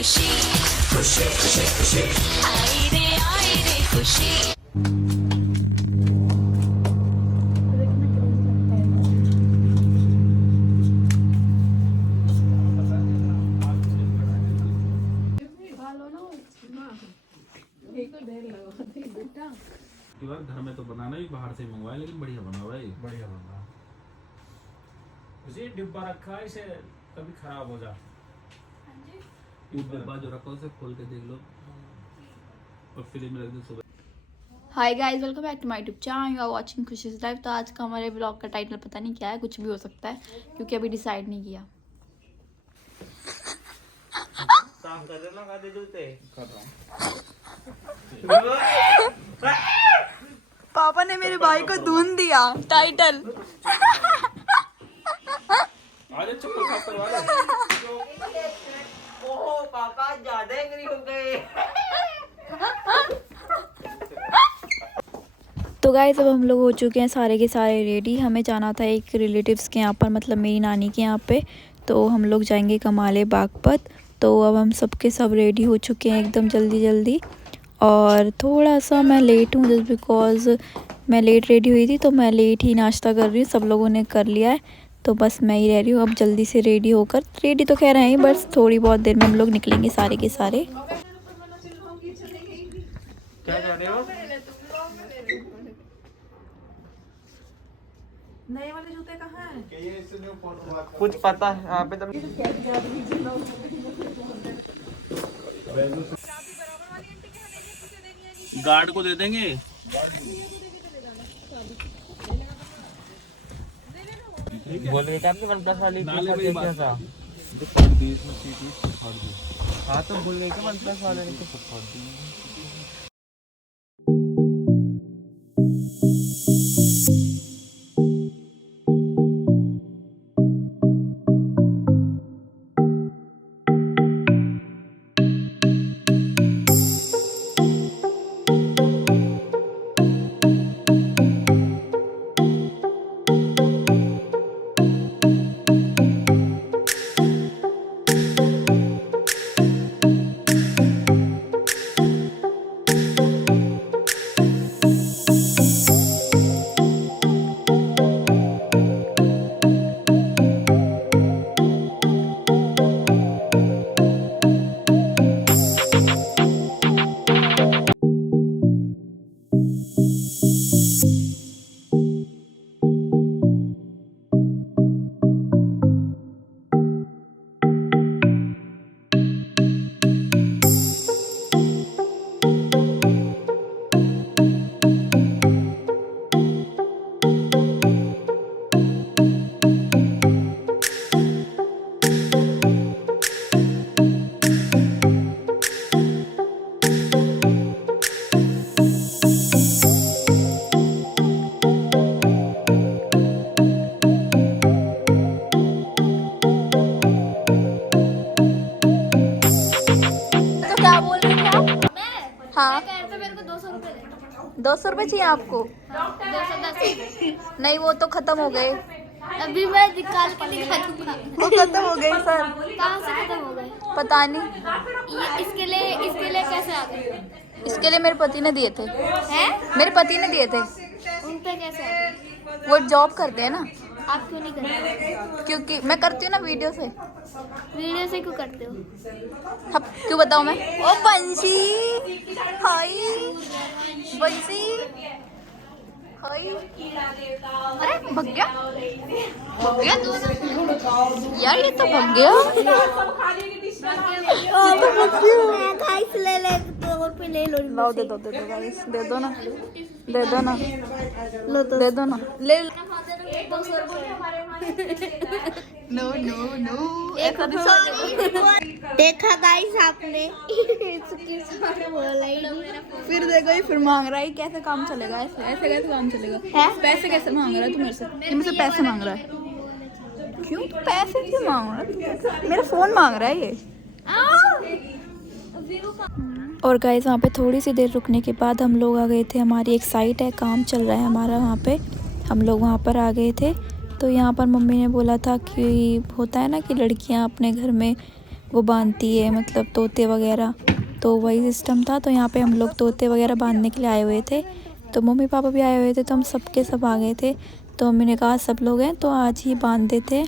खुशी खुशी खुशी खुशी आई रे खुशी। घर में तो बनाना ही बाहर से मंगवाया, लेकिन बढ़िया बना हुआ है, बढ़िया बना उसी डिब्बा रखा है, इसे कभी खराब हो जा। वो डिब्बा जो रखा उसे खोल के देख लो और फ्रिज में रख दो सुबह। Hi guys, welcome back to my YouTube channel. You are watching Khushi life. तो आज का हमारे ब्लॉग का टाइटल पता नहीं क्या है, कुछ भी हो सकता है क्योंकि अभी डिसाइड नहीं किया। काम कर रहे ना, खाते जूते कर रहा हूँ। पापा ने मेरे भाई को धुन दिया टाइटल। अरे चप्पल साफ करवा ले। ओहो पापा ज्यादा एंग्री हो गए। तो गाइस अब हम लोग हो चुके हैं सारे के सारे रेडी। हमें जाना था एक रिलेटिव्स के यहाँ पर, मतलब मेरी नानी के यहाँ पे। तो हम लोग जाएंगे कमाले बागपत। तो अब हम सब के सब रेडी हो चुके हैं एकदम जल्दी जल्दी। और थोड़ा सा मैं लेट हूँ जस्ट बिकॉज़ मैं लेट रेडी हुई थी, तो मैं लेट ही नाश्ता कर रही हूँ। सब लोगों ने कर लिया है तो बस मैं ही रह रही हूँ अब जल्दी से रेडी होकर। रेडी तो कह रहे हैं बस थोड़ी बहुत देर में हम लोग निकलेंगे सारे के सारे। क्या कर रहे हो? नए वाले जूते कहाँ हैं? कुछ पता है यहाँ पे तो। गार्ड को दे देंगे। बोल रहे थे आपने वन प्लस वाली क्या था? हाँ तो बोल रहे थे वन प्लस वाले ने तो हाँ, 200 रुपये चाहिए आपको? 210 नहीं वो तो खत्म हो गए। अभी मैं निकाल के दिखा दूंगा। वो खत्म हो गए सर। कहाँ से खत्म हो गए? पता नहीं। ये इसके लिए कैसे आ गए? इसके लिए मेरे पति ने दिए थे। हैं? मेरे पति ने दिए थे। उन पे कैसे आ गए? वो जॉब करते हैं ना। आप क्यों नहीं करते? क्योंकि मैं करती हूँ ना वीडियो से। वीडियो से क्यों करते हो? अब क्यों बताऊँ मैं? ओ बंसी, हाय बंसी, हाय। अरे भग गया, भग गया यार, ये तो भग गया। गाइस ले ले, 2 रुपए ले लो। लाओ दे दो गाइस, दे दो ना, दे दो ना, लो तो दे दो ना, ले लो। नो नो नो, देखा गाइस आपने? बोला ही नहीं। फिर देखो ये फिर मांग रहा है। कैसे काम चलेगा? ऐसे ऐसे कैसे काम चलेगा? पैसे कैसे मांग रहा है तू मेरे से? ये मुझसे पैसे मांग रहा है। क्यों तू पैसे क्यों मांग रहा है? मेरा फोन मांग रहा है ये। और गाइस वहाँ पे थोड़ी सी देर रुकने के बाद हम लोग आ गए थे। हमारी एक साइट है, काम चल रहा है हमारा वहाँ पे। हम लोग वहाँ पर आ गए थे। तो यहाँ पर मम्मी ने बोला था कि होता है ना कि लड़कियाँ अपने घर में वो बांधती है मतलब तोते वगैरह, तो वही सिस्टम था। तो यहाँ पे हम लोग तोते वगैरह बांधने के लिए आए हुए थे, तो मम्मी पापा भी आए हुए थे, तो हम सब के सब आ गए थे। तो मम्मी ने कहा सब लोग हैं तो आज ही बांध देते,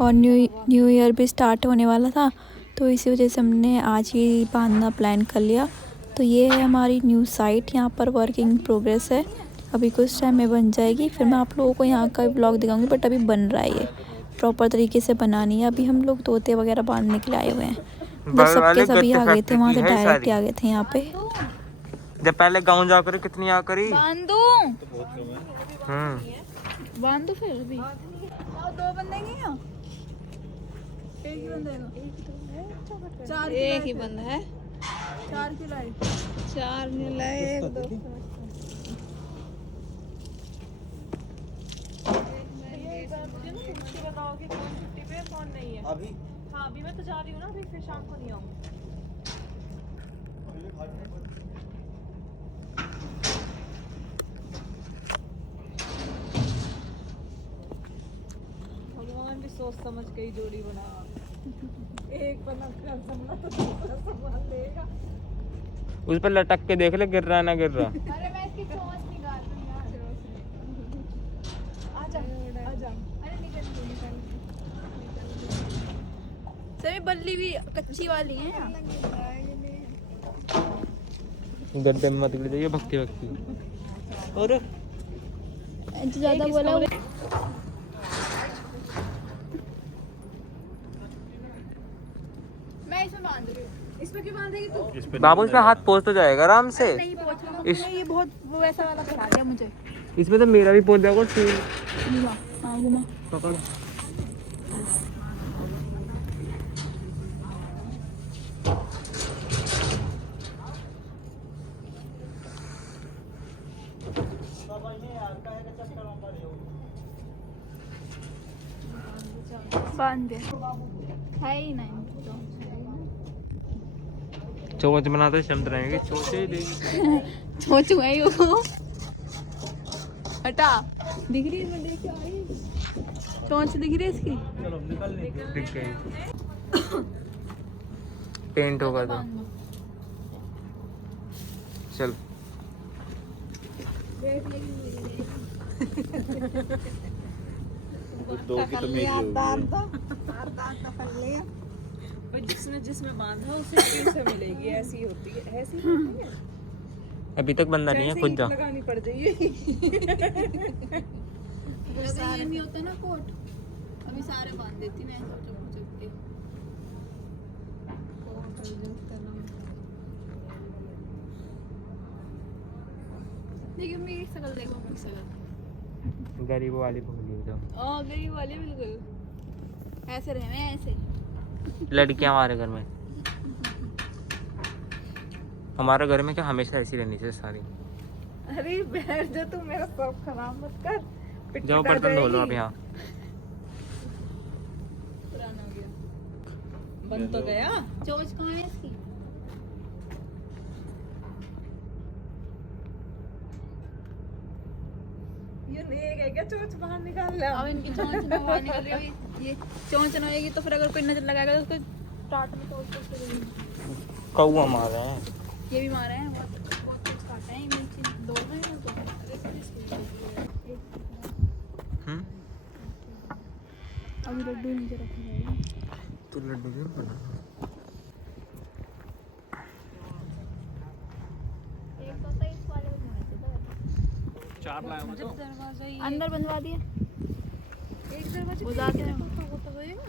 और न्यू ईयर भी स्टार्ट होने वाला था, तो इसी वजह से हमने आज ही बांधना प्लान कर लिया। तो ये है हमारी न्यू साइट, यहाँ पर वर्किंग प्रोग्रेस है, अभी कुछ टाइम में बन जाएगी। फिर मैं आप लोगों को यहाँ का ब्लॉग दिखाऊंगी, बट अभी बन रहा है, ये प्रॉपर तरीके से बनानी है। अभी हम लोग तोते वगैरह बांधने के लिए आए हुए हैं, जब सबके सभी आ गए थे वहाँ से डायरेक्ट आ गए थे यहाँ पे। जब पहले गाँव जा करी कितनी आ करी बांधो बांधो फिर अभी दो बंदेंगे यहाँ, एक ही बंदेगा, चार एक ही बंदा है, चार खिलाए, चार मिलाए, एक दो अभी। हाँ अभी मैं तो जा रही हूँ ना, अभी फिर शाम को नहीं आऊंगी। भगवान भी सोच समझ के ही जोड़ी बना, एक बना कर संभाला तो दूसरा संभाल लेगा। उस पर लटक के देख ले गिर रहा है ना गिर रहा। अरे मैं इसकी चोंच निकाल रही हूँ यार। आजा आजा, अरे निकल सभी बल्ली भी कच्ची वाली है। गड्ढे में मत गिर जाइए, भक्ति भक्ति। और ज्यादा बोला मैं इसमें बांध रही हूँ। इसमें क्यों बांधेगी तू? बाबू इसमें हाथ पहुंच तो जाएगा आराम से। नहीं पहुंचूंगा, इस- ये बहुत वो वैसा वाला करा दिया मुझे। इसमें तो मेरा भी पहुंच जाएगा। हाँ घुमा पकड़। बांध दे, है ही नहीं चोंच बनाते क्षमता रहेंगे, चोंचे ही देगी। चोंच है वो, हटा दिख रही है, मैं देख के आ रही हूँ, चोंच दिख रही है इसकी। दिख गई। पेंट होगा तो चल। दो की तो मेरी होगी। जिसने जिसमें बांधा उसे फिर से मिलेगी, ऐसी होती है, ऐसी होती है। अभी तक बंदा नहीं है, खुद जा। लगानी पड़ जाइए। ये नहीं होता ना कोट, अभी सारे बांध देती मैं सोचा मुझे। देखिए मेरी शकल देखो, मेरी शकल गरीबों वाली पकड़ी तो गरीब वाले बिल्कुल ऐसे रहे, मैं ऐसे। लड़कियां हमारे घर में, हमारे घर में क्या हमेशा ऐसी रहनी चाहिए सारी। अरे बैठ जा तू, मेरा सब खराब मत कर। जाओ बर्तन धो लो आप यहाँ। पुराना हो गया। बन तो गया। चोंच कहाँ है इसकी? ये नहीं है क्या चोंच बाहर निकाल ले। अब इनकी चोंच ना बाहर निकल रही है, ये चोंच ना होएगी तो फिर अगर कोई नजर लगाएगा तो उसको स्टार्ट में तोड़ के कौआ मार रहे हैं। ये भी मारे हैं, बहुत बहुत कुछ काटे हैं, मिर्ची दो हैं ना तो। अभी लड्डू नीचे रखा है तो लड्डू क्यों बना? एक तो इस वाले में होने चाहिए। चार लाया मैं तो। अंदर बनवा दिया, एक दरवाजे वो जाते हैं। वो तो होएगा।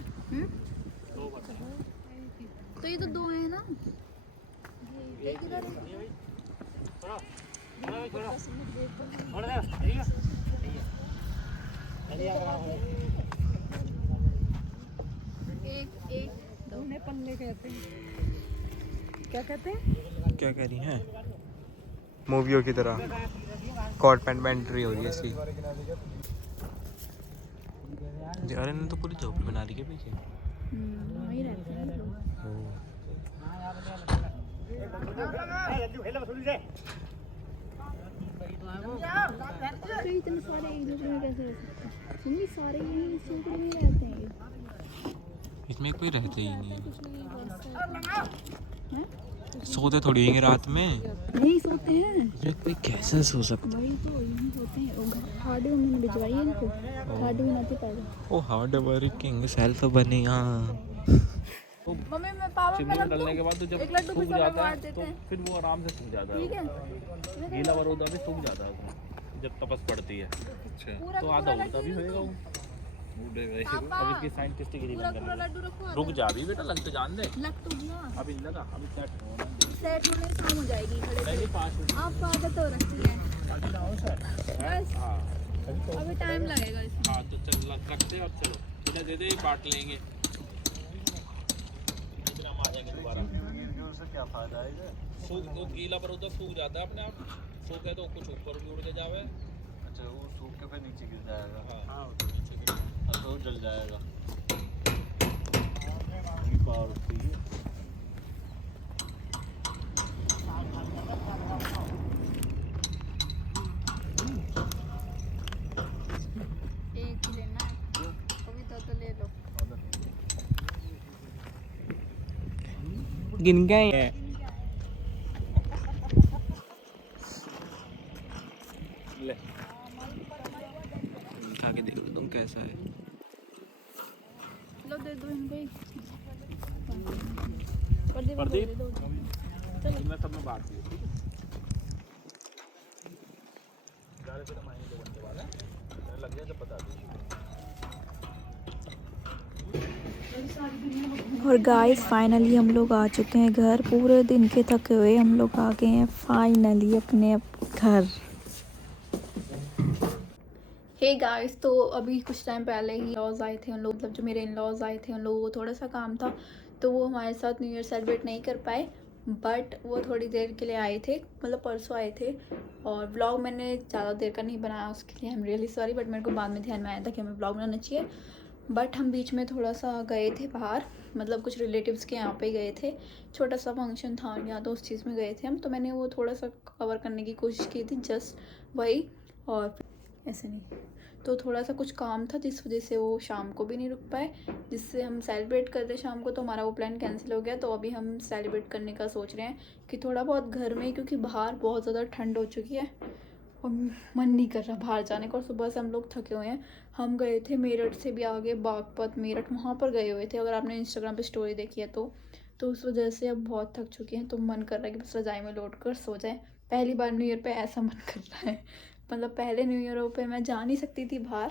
तो ये तो दो हैं ना, एक इधर है। एक एक दोने पल्ले कहते हैं, क्या कहते हैं? क्या कह रही हैं? मूवियों की तरह कॉट पैंट में एंट्री हो रही है इसकी। अरे ने तो पूरी झोपड़ी बना रही है पीछे। वही रहते हैं लोग। तो इतने सारे एक झोपड़ी में कैसे रह सकते हैं? मम्मी सारे यहीं इस झोपड़ी में रहते हैं। ये इसमें कोई रहते ही नहीं है। सोते थोड़ी होंगे रात में। नहीं सोते हैं अरे कोई कैसे सो सकता। वही तो यहीं सोते हैं। खाड़ी मम्मी ने भिजवाई है इनको, खाड़ी भी नहीं पाएगा। ओ हार्ड वर्किंग सेल्फ बनी। हाँ मम्मी मैं पावर में रख डालने के बाद तो जब एक लड्डू सूख पिज्जा में जाता बांट है देते तो हैं। फिर वो आराम से सूख जाता ठीक है। है गीला बरोदा भी सूख जाता है उसमें जब तपस पड़ती है। अच्छा तो आधा उल्टा भी होएगा वो। अब इसकी साइंटिस्टिक पूरा पूरा लड्डू रखो। रुक जा भी बेटा, लग तो जान दे। लग तो गया। अभी लगा, अभी सेट होना। सेट होने शाम हो जाएगी खड़े नहीं खड़े। 5 मिनट आप आदत तो रखती है बस। हाँ अभी टाइम लगेगा इसमें। हाँ तो चल रखते और चलो इधर दे दे, बांट लेंगे। इतना हम आ जाएंगे दोबारा। क्या फायदा है? सूख तो गीला पर उधर सूख जाता है अपने आप। सूखे तो कुछ ऊपर भी उड़ के जावे। अच्छा वो सूख के फिर नीचे गिर जाएगा। हाँ नीचे गिर तो जल जाएगा। पावर होती है। एक ही लेना है अभी तो ले लो। गिन गए। ले खा के देखो तुम कैसा है। लो दे दो इनको ही। प्रदीप मैं सब में बांट दिया। ठीक है 11 रुपये मायने 2 घंटे बाद है लग गया जब बता दीजिए। और गाइस फाइनली हम लोग आ चुके हैं घर। पूरे दिन के थके हुए हम लोग आ गए हैं फाइनली अपने घर। हे गाइस तो अभी कुछ टाइम पहले ही लॉज आए थे उन लोग, मतलब जो मेरे इन लॉज आए थे उन लोगों को थोड़ा सा काम था तो वो हमारे साथ न्यू ईयर सेलिब्रेट नहीं कर पाए। बट वो थोड़ी देर के लिए आए थे, मतलब परसों आए थे। और व्लॉग मैंने ज़्यादा देर का नहीं बनाया उसके लिए I am really sorry. But मेरे को बाद में ध्यान में आया था कि हमें व्लॉग बनाना चाहिए। बट हम बीच में थोड़ा सा गए थे बाहर, मतलब कुछ रिलेटिव्स के यहाँ पे गए थे। छोटा सा फंक्शन था या तो उस चीज़ में गए थे हम, तो मैंने वो थोड़ा सा कवर करने की कोशिश की थी जस्ट वही। और ऐसे नहीं तो थोड़ा सा कुछ काम था जिस वजह से वो शाम को भी नहीं रुक पाए, जिससे हम सेलिब्रेट करते शाम को तो हमारा वो प्लान कैंसिल हो गया। तो अभी हम सेलिब्रेट करने का सोच रहे हैं कि थोड़ा बहुत घर में, क्योंकि बाहर बहुत ज़्यादा ठंड हो चुकी है और मन नहीं कर रहा बाहर जाने का। और सुबह से हम लोग थके हुए हैं। हम गए थे मेरठ से भी आगे बागपत मेरठ, वहाँ पर गए हुए थे। अगर आपने इंस्टाग्राम पे स्टोरी देखी है तो उस वजह से अब बहुत थक चुके हैं। तो मन कर रहा है कि बस रजाई में लौट कर सो जाए। पहली बार न्यू ईयर पे ऐसा मन कर रहा है। मतलब पहले न्यू ईयर पे मैं जा नहीं सकती थी बाहर,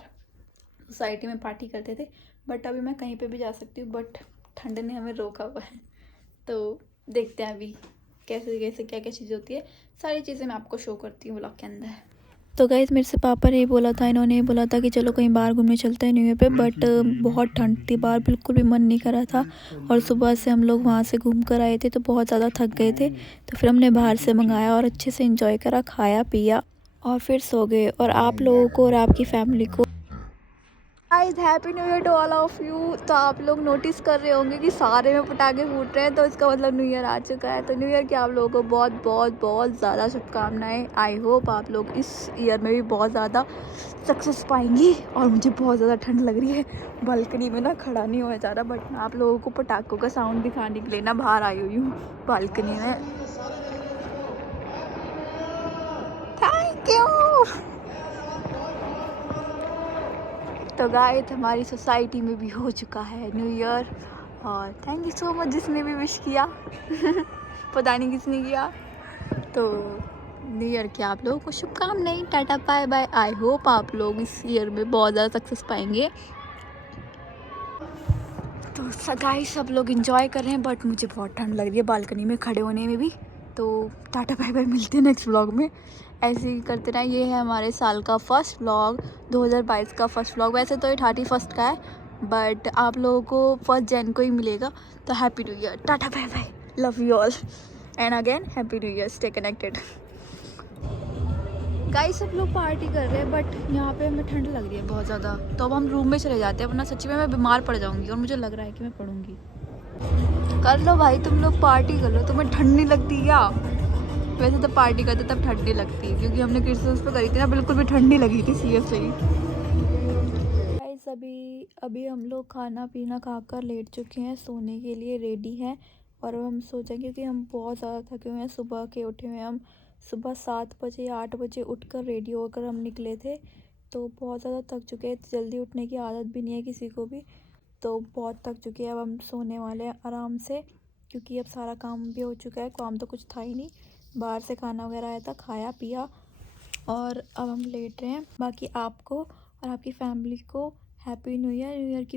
सोसाइटी में पार्टी करते थे। बट अभी मैं कहीं पे भी जा सकती हूँ, बट ठंड ने हमें रोका हुआ है। तो देखते हैं अभी कैसे कैसे क्या क्या चीज़ें होती है। सारी चीज़ें मैं आपको शो करती हूँ व्लॉग के अंदर। तो गाइस मेरे से पापा ने बोला था, इन्होंने ये बोला था कि चलो कहीं बाहर घूमने चलते हैं न्यू ईयर पे। बट बहुत ठंड थी बाहर, बिल्कुल भी मन नहीं कर रहा था। और सुबह से हम लोग वहाँ से घूम कर आए थे तो बहुत ज़्यादा थक गए थे। तो फिर हमने बाहर से मंगाया और अच्छे से इंजॉय करा, खाया पिया और फिर सो गए। और आप लोगों को और आपकी फैमिली को guys happy new year to all of you. तो आप लोग नोटिस कर रहे होंगे कि सारे में पटाखे फूट रहे हैं, तो इसका मतलब न्यू ईयर आ चुका है। तो न्यू ईयर की आप लोगों को बहुत बहुत बहुत ज़्यादा शुभकामनाएं। आई होप आप लोग इस ईयर में भी बहुत ज़्यादा सक्सेस पाएंगी। और मुझे बहुत ज़्यादा ठंड लग रही है, बालकनी में ना खड़ा नहीं हुआ जा रहा। बट मैं आप लोगों को पटाखों का साउंड दिखाने के लिए ना बाहर आई हुई हूँ बालकनी में। Thank you. तो गाइस हमारी सोसाइटी में भी हो चुका है न्यू ईयर। और थैंक यू सो मच जिसने भी विश किया पता नहीं किसने किया। तो न्यू ईयर की आप लोगों को शुभकामनाएं। Tata bye bye. I hope आप लोग इस ईयर में बहुत ज़्यादा सक्सेस पाएंगे। तो गाइस सब लोग इंजॉय कर रहे हैं, बट मुझे बहुत ठंड लग रही है बालकनी में खड़े होने में भी। तो टाटा बाय बाय, मिलते हैं नेक्स्ट व्लॉग में। ऐसे ही करते रहे। ये है हमारे साल का फर्स्ट व्लॉग, 2022 का फर्स्ट व्लॉग। वैसे तो ये 31 का है, बट आप लोगों को 1 जनवरी को ही मिलेगा। तो happy new year, tata bye bye, love you all and again happy new year, stay connected. Guys सब लोग पार्टी कर रहे हैं, बट यहाँ पे हमें ठंड लग रही है बहुत ज़्यादा। तो अब हम रूम में चले जाते हैं, वरना सच्ची में मैं बीमार पड़ जाऊँगी। और मुझे लग रहा है कि मैं पड़ूँगी। कर लो भाई तुम लोग पार्टी कर लो, तुम्हें ठंड नहीं लगती क्या? वैसे तो पार्टी करते तब ठंड नहीं लगती, क्योंकि हमने क्रिसमस पे करी थी ना, बिल्कुल भी ठंड नहीं लगी थी सीरियसली। गाइस अभी अभी हम लोग खाना पीना खाकर लेट चुके हैं, सोने के लिए रेडी हैं और अब हम सो जाएंगे क्योंकि हम बहुत ज़्यादा थके हुए हैं। सुबह के उठे हुए हैं हम, सुबह 7 बजे या 8 बजे उठकर रेडी होकर हम निकले थे, तो बहुत ज़्यादा थक चुके हैं। जल्दी उठने की आदत भी नहीं है किसी को भी, तो बहुत थक चुके हैं। अब हम सोने वाले हैं आराम से क्योंकि अब सारा काम भी हो चुका है। काम तो कुछ था ही नहीं, बाहर से खाना वगैरह आया था, खाया पिया और अब हम लेट रहे हैं। बाकी आपको और आपकी फैमिली को हैप्पी न्यू ईयर की